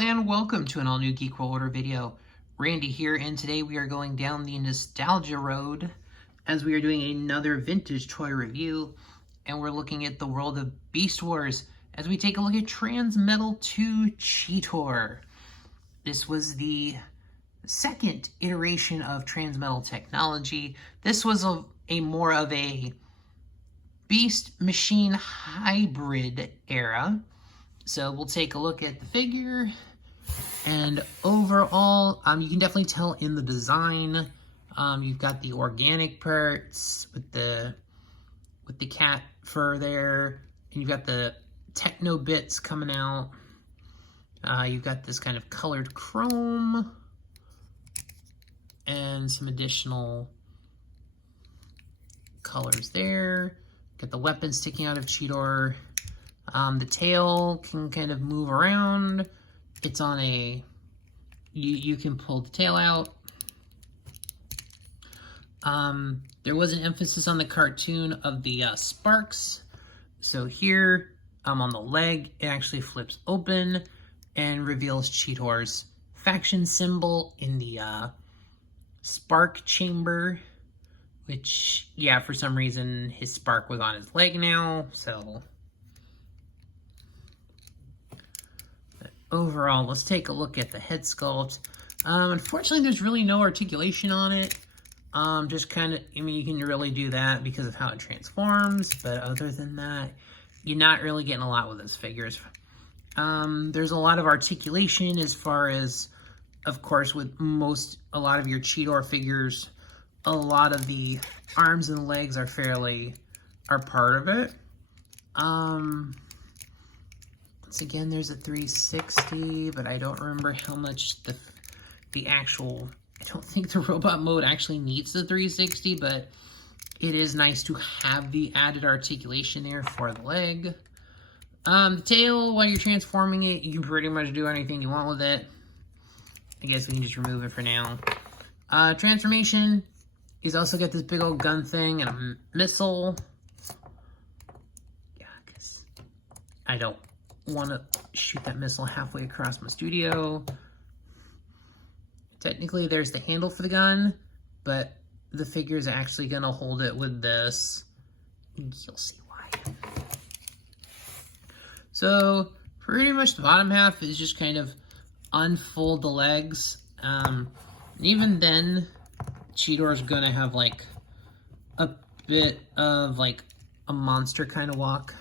and welcome to an all-new Geek World Order video. Randy here, and today we are going down the nostalgia road as we are doing another vintage toy review, and we're looking at the world of Beast Wars as we take a look at Transmetal 2 Cheetor. This was the second iteration of Transmetal technology. This was a more of a Beast Machine hybrid era. So we'll take a look at the figure, and overall, you can definitely tell in the design. You've got the organic parts with the cat fur there, and you've got the techno bits coming out. You've got this kind of colored chrome and some additional colors there. Got the weapon sticking out of Cheetor. The tail can kind of move around. It's on a, you can pull the tail out. There was an emphasis on the cartoon of the sparks. So here, on the leg, it actually flips open and reveals Cheetor's faction symbol in the spark chamber, which, yeah, for some reason, his spark was on his leg now, so... Overall, let's take a look at the head sculpt. Unfortunately, there's really no articulation on it. Just kind of, I mean, you can really do that because of how it transforms, but other than that, you're not really getting a lot with those figures. There's a lot of articulation as far as, of course, with a lot of your Cheetor figures, a lot of the arms and legs are part of it. Once again, there's a 360, but I don't remember how much the actual, I don't think the robot mode actually needs the 360, but it is nice to have the added articulation there for the leg. The tail, while you're transforming it, you can pretty much do anything you want with it. I guess we can just remove it for now. Transformation, he's also got this big old gun thing and a missile. Yeah, because I don't want to shoot that missile halfway across my studio. Technically, there's the handle for the gun, but the figure is actually going to hold it with this. You'll see why. So, pretty much the bottom half is just kind of unfold the legs. Even then, Cheetor's going to have like a bit of like a monster kind of walk.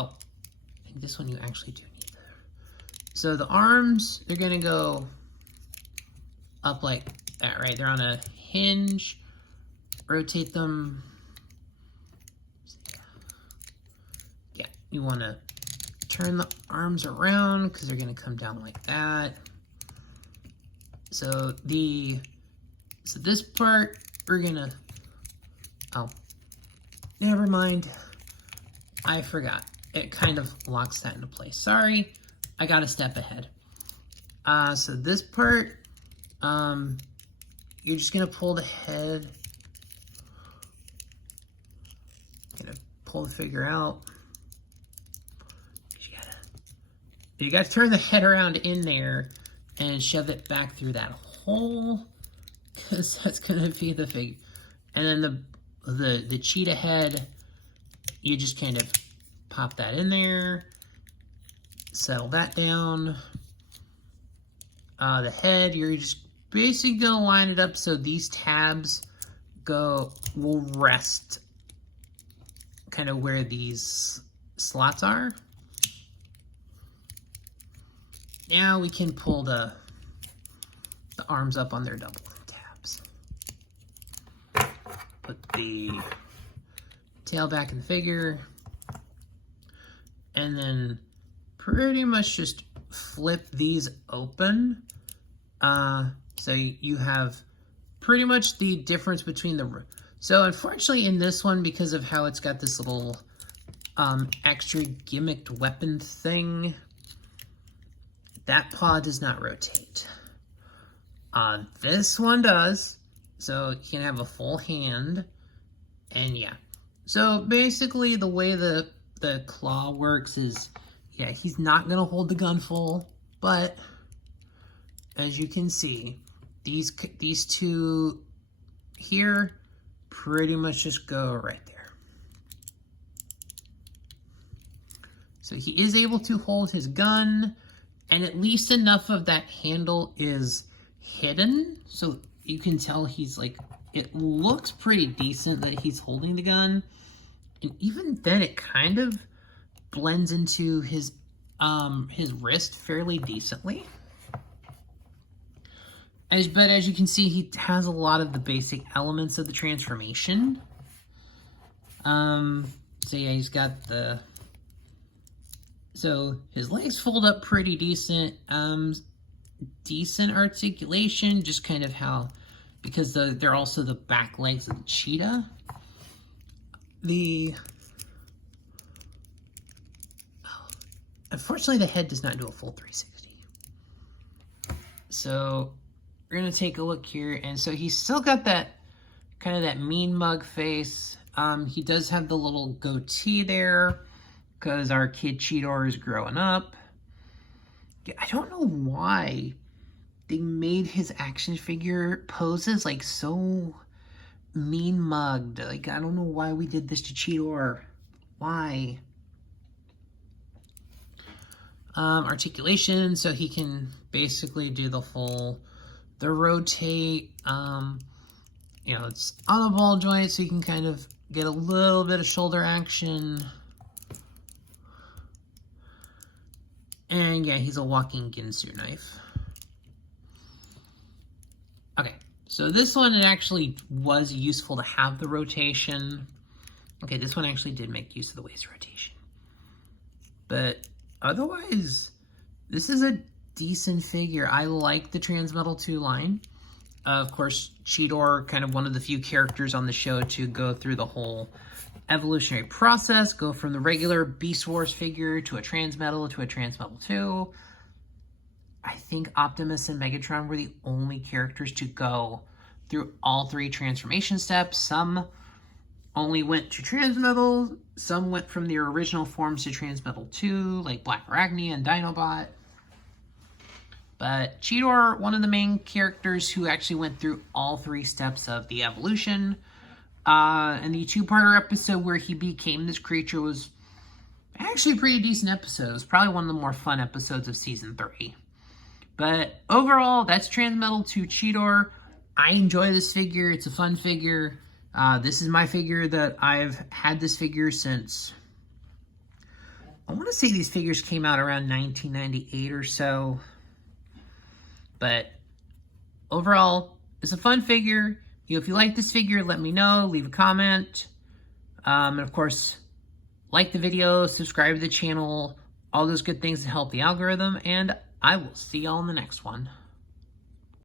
Oh, I think this one you actually do need. So the arms, they're gonna go up like that, right? They're on a hinge. Rotate them. Yeah, you wanna turn the arms around because they're gonna come down like that. So this part, we're gonna, oh, never mind. I forgot. It kind of locks that into place. Sorry, I got a step ahead. So this part, you're just gonna pull the head. Gonna pull the figure out. You gotta turn the head around in there and shove it back through that hole, because that's gonna be the figure. And then the cheetah head, you just kind of pop that in there, settle that down. The head, you're just basically gonna line it up so these tabs will rest kind of where these slots are. Now we can pull the arms up on their double tabs. Put the tail back in the figure. And then pretty much just flip these open. So you have pretty much the difference between so unfortunately in this one, because of how it's got this little extra gimmicked weapon thing, that paw does not rotate. This one does, so you can have a full hand, and yeah. So basically the way the claw works is yeah, he's not going to hold the gun full, but as you can see, these two here pretty much just go right there. So he is able to hold his gun, and at least enough of that handle is hidden, so you can tell he's like, it looks pretty decent that he's holding the gun, and even then it kind of blends into his wrist fairly decently. But as you can see, he has a lot of the basic elements of the transformation. So yeah, he's got the... So his legs fold up pretty decent. Decent articulation, just kind of how... Because they're also the back legs of the cheetah. Unfortunately, the head does not do a full 360. So... We're going to take a look here, and so he's still got that kind of that mean mug face. He does have the little goatee there because our kid Cheetor is growing up. I don't know why they made his action figure poses like so mean mugged. Like, I don't know why we did this to Cheetor. Why? Articulation, so he can basically do the rotate, you know, it's on a ball joint, so you can kind of get a little bit of shoulder action. And yeah, he's a walking Ginsu knife. Okay, so this one, it actually was useful to have the rotation. Okay, this one actually did make use of the waist rotation. But otherwise, this is a decent figure. I like the Transmetal 2 line. Of course, Cheetor, kind of one of the few characters on the show to go through the whole evolutionary process, go from the regular Beast Wars figure to a Transmetal to a Transmetal 2. I think Optimus and Megatron were the only characters to go through all three transformation steps. Some only went to Transmetal, some went from their original forms to Transmetal 2, like Black Arachnia and Dinobot. But Cheetor, one of the main characters who actually went through all three steps of the evolution. And the two-parter episode where he became this creature was actually a pretty decent episode. It was probably one of the more fun episodes of Season 3. But overall, that's Transmetal 2 Cheetor. I enjoy this figure. It's a fun figure. This is my figure that I've had this figure since... I want to say these figures came out around 1998 or so. But overall, it's a fun figure. If you like this figure, let me know. Leave a comment. And of course, like the video, subscribe to the channel. All those good things to help the algorithm. And I will see y'all in the next one.